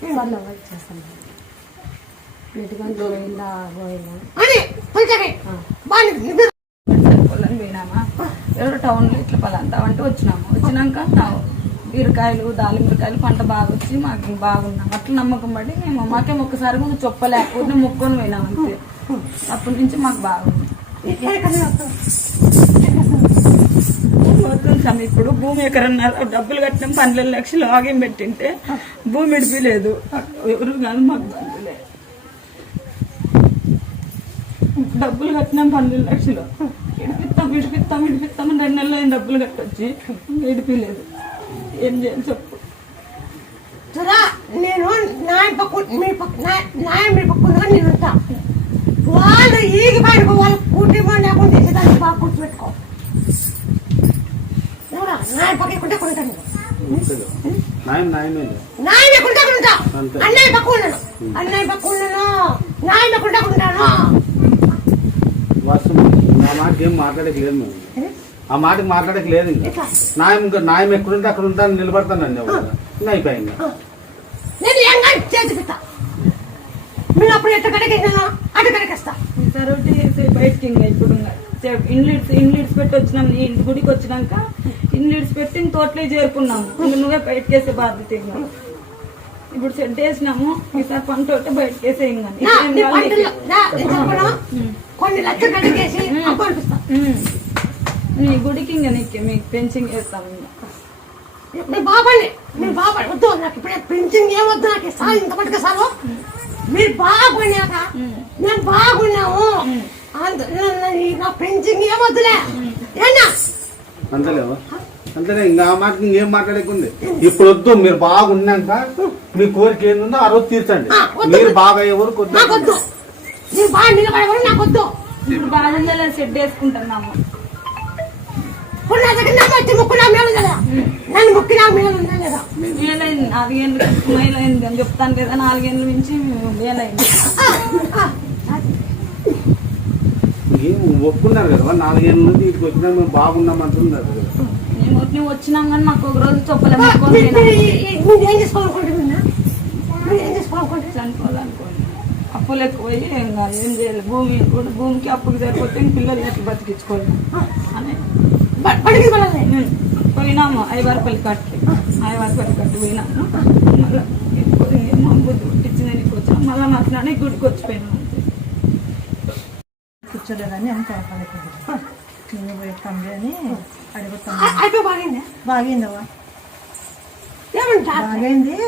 చేస్తాను పోయినామా ఎవరు టౌన్లో ఇట్లా పలాంతా అంటే వచ్చినాక బీరకాయలు దాలింబరకాయలు పంట బాగా వచ్చి మాకు బాగున్నాం అట్లా నమ్మకం పడి మేము మాకేం ఒక్కసారి కూడా చెప్పలేకపోతే మొక్కొని పోయినాం అంతే. అప్పటి నుంచి మాకు బాగుంది. ఇప్పుడు భూమి ఎకరన్నారు డబ్బులు కట్టినాం 12 లక్షలు ఆగేం పెట్టింటే భూమి ఇడిపిలేదు ఎవరు కానీ మాకు బంధులే. డబ్బులు కట్టినాం 12 లక్షలు ఇడిపిస్తాం 2 నెలలు అయిన డబ్బులు కట్టొచ్చి ఇడిపిలేదు. ఏం చేయాలి చెప్పు. నేను మీ పక్కన నేను ఉంటా. వాళ్ళు ఈగి బయట వాళ్ళు కుటుంబం లేకుండా చేసేదాన్ని బాగా కూర్చోబెట్టుకో. నాయ పక్కకుంటే కొంటాను నాయన కుంటా ఉంటా. అన్నయ్య పక్క ఉన్నాను నాయన కుంటా ఉంటాను. ఆ మాటకి ఏం మాట్లాడలేదు మేము. ఆ మాటకి మాట్లాడలేదు. నాయం ఎక్కడుంటే అక్కడ ఉంటాను నిలబడతానండి. అయిపోయింది. నేను ఏం చేతికిస్తా. మీరు అప్పుడు ఎట్ట కడకేసాను అటు కడకేస్తా. బయటకి ఇప్పుడు ఇండ్లీడ్స్ పెట్టి వచ్చినాం. నీ ఇంటి గుడికి వచ్చినాక ఇండ్లీడ్స్ పెట్టి తోటలే చేరుకున్నాము. నువ్వే బయటకేసే బాధ్యత. ఇప్పుడు సెట్ వేసినాము. ఈసారి పంట ఒకటి బయటకేసే కొన్ని లక్షలు కడకేసి నీ గుడికి ఇంకా మీకు పెన్షన్ వేస్తాము. మీ బాబాయ్ వద్దు నాకు ఇప్పుడు పెన్షన్ ఏమొద్దు. నాకు సార్ ఇంత పట్టుకు సారు మీరు బాగున్నాక మేము బాగున్నాము. నా పెన్షన్ ఏమొద్దులే. అంతలేవా అంతలే. ఇంకా ఆ మాటకి ఇంకేం మాట్లాడకుంది. ఇప్పుడు వద్దు. మీరు బాగున్నాక మీ కోరిక ఏందో ఆ రోజు తీర్చండి. మీరు బాగా ఎవరు నాకొద్దు. మీరు బాగా నిలబడేవారు నాకొద్దు. ఇప్పుడు బాగా సెట్ వేసుకుంటున్నాము. ఇప్పుడు నా దగ్గర వచ్చి ముక్కున్నా మేలు కదా. నన్ను ముక్కినా మేలు ఉందా లేదా? మేలైంది. 4 ఏళ్ళు మేలైంది అని చెప్తాను కదా. 4 ఏళ్ళ నుంచి మేలైంది. ఒప్పుకున్నారు కదా 4 ఏళ్ళ నుంచి ఇక్కడికి వచ్చినా మేము బాగున్నాం అంటున్నారు కదా. మేము వచ్చినాం కానీ మాకు ఒక రోజు చెప్పలేము. ఏం చేసుకోవాలనుకుంటున్నా చనిపోవాలనుకోండి. అప్పులు ఎక్కువ ఏం చేయాలి. భూమికి అప్పులు సరిపోతే పిల్లలు ఎట్లా బతికించుకోవాలి అని పోయినాము. ఐవారపల్లి కట్టి పోయినాము. మళ్ళీ ఏమో బుద్ధి పుట్టించింది. నీకు వచ్చినా మళ్ళీ మాట్లాడి గుడికి వచ్చిపోయినాము. కూర్చోలేదని అని నేను పోయి తమ్మి అని అడుగుతాను. బాగిందవా బాగైంది.